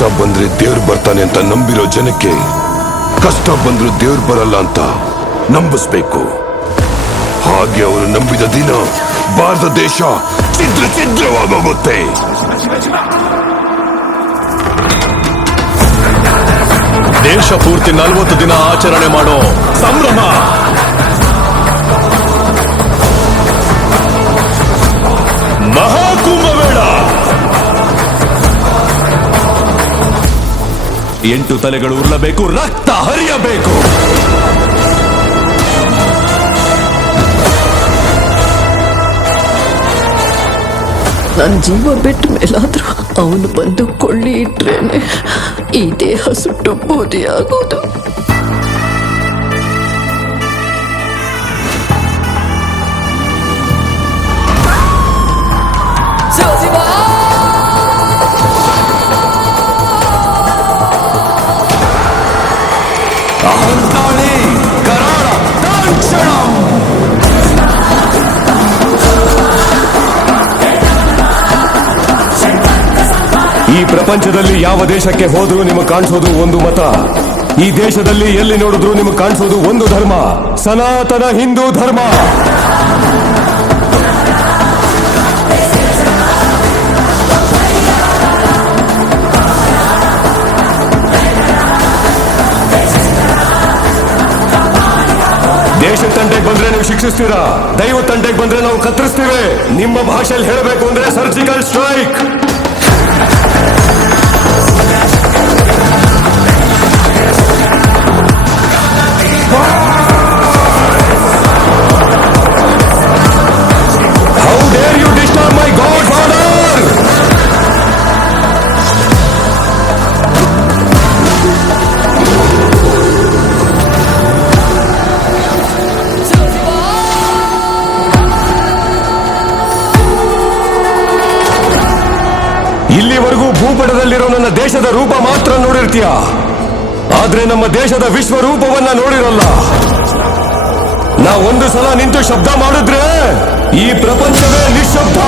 ಇಷ್ಟ ಬಂದ್ರೆ ದೇವ್ರು ಬರ್ತಾನೆ ಅಂತ ನಂಬಿರೋ ಜನಕ್ಕೆ ಕಷ್ಟ ಬಂದ್ರು ದೇವ್ರು ಬರಲ್ಲ ಅಂತ ನಂಬಿಸ್ಬೇಕು. ಹಾಗೆ ಅವರು ನಂಬಿದ ದಿನ ಭಾರತ ದೇಶ ಛಿದ್ರವಾಗೋಗುತ್ತೆ. ದೇಶ ಪೂರ್ತಿ 40 ದಿನ ಆಚರಣೆ ಮಾಡೋ ಸಂಭ್ರಮ, ಮಹಾಕುಂಭಮೇಳ. 8 ತಲೆಗಳು ಉರುಳಬೇಕು, ರಕ್ತ ಹರಿಯಬೇಕು. ನನ್ನ ಜೀವ ಬಿಟ್ಟ ಮೇಲಾದ್ರೂ ಅವನು ಬಂದು ಕೊಳ್ಳಿ ಇಟ್ರೇನೆ ಈ ದೇಹ ಸುಟ್ಟು ಬೂದಿ ಆಗೋದು. ಅಹಂಕಾಳಿ ಕರಾಳ ದಾಕ್ಷಣ. ಈ ಪ್ರಪಂಚದಲ್ಲಿ ಯಾವ ದೇಶಕ್ಕೆ ಹೋದ್ರೂ ನಿಮಗೆ ಕಾಣಿಸೋದು ಒಂದು ಮತ. ಈ ದೇಶದಲ್ಲಿ ಎಲ್ಲಿ ನೋಡಿದ್ರೂ ನಿಮಗೆ ಕಾಣಿಸೋದು ಒಂದು ಧರ್ಮ, ಸನಾತನ ಹಿಂದೂ ಧರ್ಮ. ದೇಶ ತಂಟೆಗೆ ಬಂದ್ರೆ ನೀವು ಶಿಕ್ಷಿಸ್ತೀರಾ, ದೈವ ತಂಟೆಗೆ ಬಂದ್ರೆ ನಾವು ಕತ್ತರಿಸ್ತೀವಿ. ನಿಮ್ಮ ಭಾಷೆಯಲ್ಲಿ ಹೇಳಬೇಕು ಅಂದ್ರೆ surgical strike. How dare you disturb my God's order? ಇಲ್ಲಿವರೆಗೂ ಭೂಪಟದಲ್ಲಿರೋ ನನ್ನ ದೇಶದ ರೂಪ ಮಾತ್ರ ನೋಡಿರ್ತೀಯ, ಆದ್ರೆ ನಮ್ಮ ದೇಶದ ವಿಶ್ವರೂಪವನ್ನ ನೋಡಿರಲ್ಲ. ನಾ ಒಂದು ಸಲ ನಿಂತು ಶಬ್ದ ಮಾಡಿದ್ರೆ ಈ ಪ್ರಪಂಚವೇ ನಿಶ್ಶಬ್ದ.